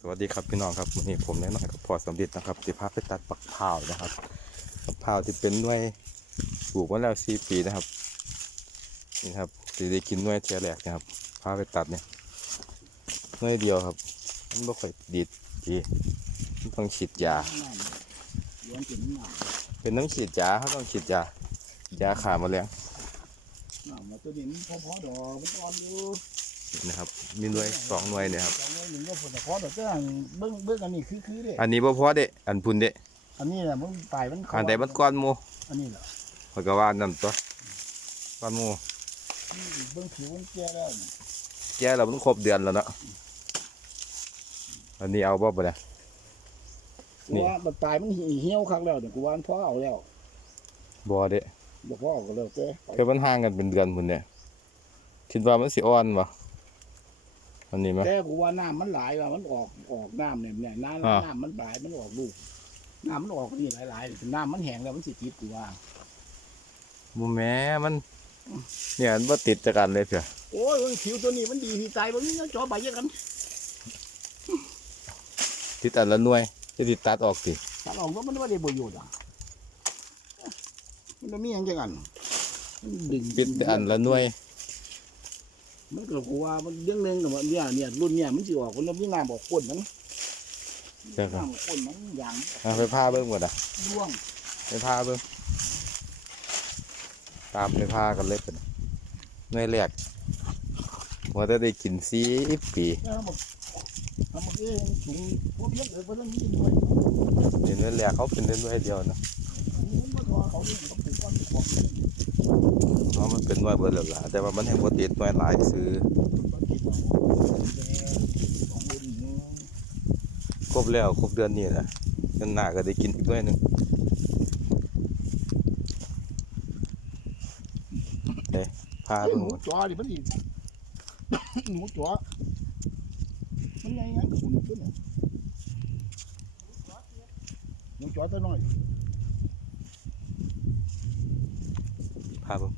สวัสดีครับพี่น้องครับวันนี้ผมแน่นอนกับพอสำเร็จนะครับจะพาไปตัดปักเผานะครับปักเผาที่เป็นหน่วยปลูกมาแล้วสี่ปีนะครับนี่ครับจะได้กินหน่วยเทียแรกนะครับพาไปตัดเนี่ยหน่วยเดียวครับมันไม่ค่อยดีดีมันต้องฉีดยา เป็นน้ำฉีดยาเขาต้องฉีดยายาขามลงหนักมาตัวนี้พอพอดอกมันอ่อนอยู่ นะครับ มีหน่วยสองหน่วยเนี่ยครับ สองหนึ่งก็พอแต่พอดอกก็เบิ้งเบิ้งอันนี้คือคือเด้อันนี้บ่พอเด้อันพุ่นเด้อันนี้แหละมันปลายมันอันใดมันก้อนหมูอันนี้แหละเขาก็ว่านั่นตัวก้อนหมูเบิ้งผิวมันแก่แล้วแก่แล้วมันครบเดือนแล้วเนาะอันนี้เอาบ่บ่เนี่ยกูว่ามันปลายมันเหี่ยวครั้งแล้วเดี๋ยวกูว่ามันพอเอาแล้วบ่เด้บ่พอเอาก็แล้วแต่เคือมันห่างกันเป็นเดือนพุ่นเนี่ยคิดว่ามันสิอ่อนบ่ อันนี้มั้ย แต่กูว่าน้ำมันหลายว่ามันออกออกน้ำเนี่ยเนี่ยน้อ่าำน้ำมันหลายมันออกลูกน้ำมันออกนี่หลายๆน้ำมันแห้งแล้วมันสิติดกูว่าบ่แม่มัน เนี่ยมันบ่ติดจากกันเลยเพียโอ้ยมันผิวตัวนี้มันดีที่ใจมันนี่จ่อใบเยอะกันติดอันละหน่วย จะติดตัดออกสิถ้าออกว่ามันว่าได้ประโยชน์อะมันไม่มีอย่างจังกันมันดึงติดแต่อันละหน่วย มันก็กลัวมันเรื่องหนึงกับว่าเนี่ยเนี่ยรุ่นเนี่ยมันสิออกคนละมีน้ำบอกคนมันเจ้าครับ น้ำบอกคนมันอย่างเอาไปพาเบิ่งหมดอะร่วงไปพาเบิ่งตามไปพากันเลยเป็นหน่วยแรกว่าจะได้กิน10ปีแล้วบอกทำมาเองถุงพวกเล็กเลยเพราะนั้นนี่ด้วยเป็นหน่วยแรกเขาเป็นหน่วยเดียวนะมันมาขอเขาเนี่ยเขาปลูกก้อนปลูกของ เพราะมันเป็นหน่วยเบิดแล้วล่ะแต่ว่ามันแห่งบ่ติดหน่วยหลายซื้อมันกินของของรุ่นนี้ครบแล้วครบเดือนนี้นะเดือนหน้าก็ได้กินอีกหน่วยหนึงเด้พาไอ้เบิ่งหมูหมดจ๋อดิมันดิหมูจ๋อมันยังไงขุนขึ้นเนี่ยหมูจ๋อตัวน้อยพาเบิ่ง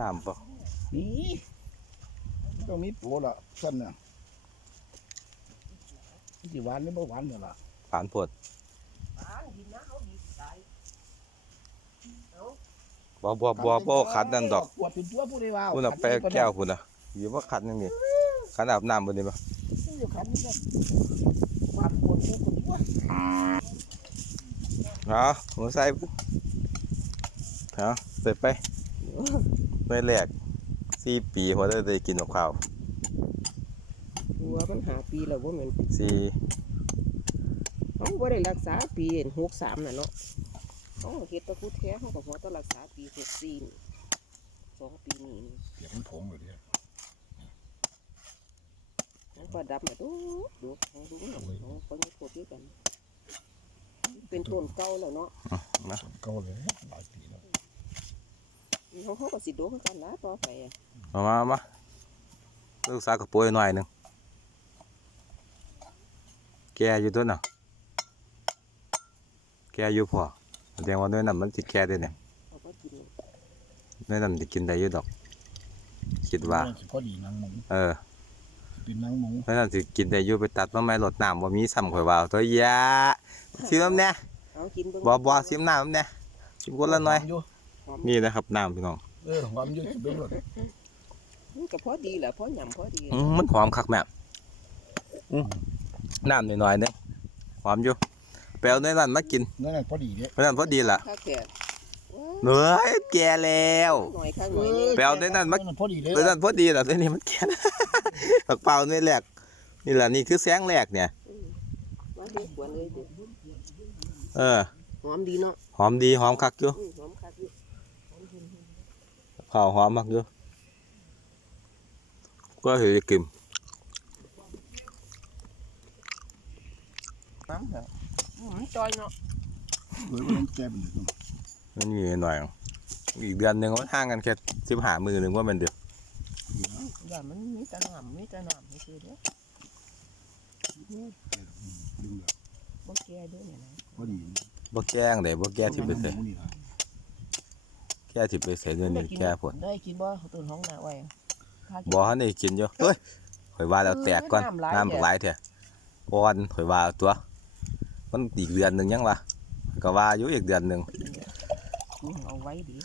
น้ำบ่นี่ต้องมีปูละสั้นน่ะมันสิหวานหรือไม่หวานเนี่ยล่ะผานปวดบ่บ่บ่บ่ขัดนั่นดอกปวดเป็นตัวผู้ใดว่าพุ่นน่ะไปแก้วพุ่นน่ะอยู่บ่ขัดนั่นนี่ขันอาบน้ำบ่นี่บ่อยู่ขันนี่ก็ปวดปวดปวดปวดปวดเอาหัวใส่เอาเสร็จไป หน่วยแรกสี่ปีพอได้ได้กินกับข้าวหัวมันหาปีแล้วว่ามันสี่เขาบ่ได้รักษาปีหกสามน่ะเนาะเขาเฮ็ดแตะพูดแท้เขาก็พอต้องรักษาปีหกสี่นี่สองปีนี้นี่เดี๋ยวมันผงเลยเนี่ยมันก็ดับมาดูดูของดูมันของคนนี้โคตรด้วยกัน เป็นต้นเก่าแล้วเนาะนะเก่าเลยหลายปีแล้ว เขาเขาก็สิโดนกันนะต่อไปอะมามามาลูกสาวกับป่วยหน่อยหนึงแกอยู่ตัวน่ะแกอยู่พอแสดงว่าหน่วยนั้นมันสิแก่ได้เนี่ยเขาก็กินหน่วยนั้นสิกินได้อยู่ดอกคิดว่า สิพอดีนางหมูเออเป็นนางหมูหน่วยนั้นสิกินได้อยู่ไปตัดมาไม้รดน้ำบ่มีซ้ำข่อยว่าตัวยาซิมน้ำแน่เอากินเบิ่งบ่บ่ซิมน้ำน้ำแน่ซิมคนละหน่อย อยู่ นี่นะครับน้ำพี่น้องเออความอยู่สิเบิ่งรถมันก็พอดีแหละพอหยำพอดีอืมมันหอมคักแม่อืมน้ำหน่อยๆนึงหอมอยู่ไปเอาหน่วยนั้นมากินนั่นน่ะพอดีเด้เพราะนั้นพอดีล่ะถ้าแก่เฮ้ยแก่แล้วหน่อยข้างหน่อยนี่ไปเอาในนั้นมาพอดีเด้เพราะนั้นพอดีล่ะตัวนี้มันแก่ผักเปล่าหน่วยแรกนี่แหละนี่คือแสงแรกเนี่ยมาดูสวนเลยเด็เออหอมดีเนาะหอมดีหอมคักอยู่อืมหอมคักอยู่ ข้าวหอมมากอยู่ก็ถือจะกินน้ำเหรออืมจอยเนาะเฮ้ยมันแก่เป็นเด็กมันมีหน่อยอีกเดือนหนึ่งมันห่างกันแค่สิบหามือหนึ่งว่ามันเดียวอย่ามันมีแต่น้ำมีแต่น้ำนี่คือเด้อดึงแบบบ่แก่เด้วยเนี่ยนะพอดีบ่แก้งเด้บ่แก้ที่ไปใส่นาง หมูนี่ล่ะแก้ที่ไปใส่ด้วยนี่แก้ผลได้กินบ่ต้นห้องหน้าไว้บ่ฮันได้กินอยู่เฮ้ยข่อยว่าแล้วแตกก่อนเออน้ำหลายน้ำบักหลายเถอะป้อนข่อยว่าตัว มันอีกเดือนหนึงยังวะก็ว่าอยู่อีกเดือนหนึงอืมเอาไว้ดี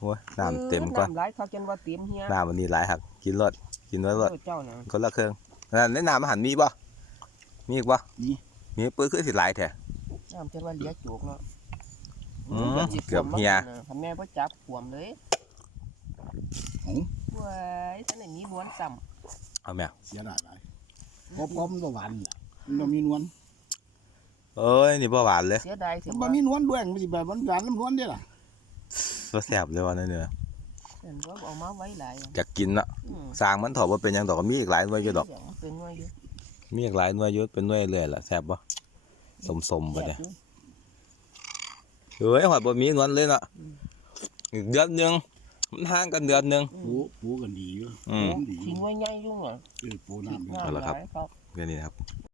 โอ้ยน้ำเต็มก่อนน้ำหลายเขาจนว่าเต็มเฮียน้ำมันนี่หลายหักกินรสกินไว้รสเออเจ้าน่ะคนละเครื่องนั่นในน้ำอาหารมีบ่มีอีกบ่นี่มีปื้อคือสิหลายแท้น้ำจนว่าเหลียโจกเนาะ อืมดี๋ยวสิเกือบเหี่ยคันแม่บ่จับขวมเลยโอ้เว้ยท่านได้มีนวลซ้ำเอาแม่เสียดายหลายพอพอมันบ่หวานแหละมันบ่มีนวลเอ้ยนี่บ่หวานเลยเสียดายถึมังนบ่ว่ามีนวลด้วยมันสิแบบมันหวานน้ำนวลเด้ล่ะบ่แซ่บเลยว่านั่นเด้อเห็นว่าเอามาไว้หลายอะอยากกินเนาะอืมสร้างมันเถอะว่าเป็นหยังดอกก็มีอีกหลายหน่วยอยู่ดอกเป็นว่าอยู่มีอีกหลายหน่วยอยู่เป็นหน่วยเรื่อยล่ะแซ่บบ่สมๆบ่เด้ เฮ้ยหอยบ่มีนวลเลยเนาะอีกเดือนหนึงมันห่างกันเดือนหนึง ปูปูกันดีอยู่อืมปูดีอทิ้งยู่ไว้ใหญ่ยุ่งอะเออปูน้ำอยู่น้ำเอาละครับหลายครับ แค่นี้นะครับ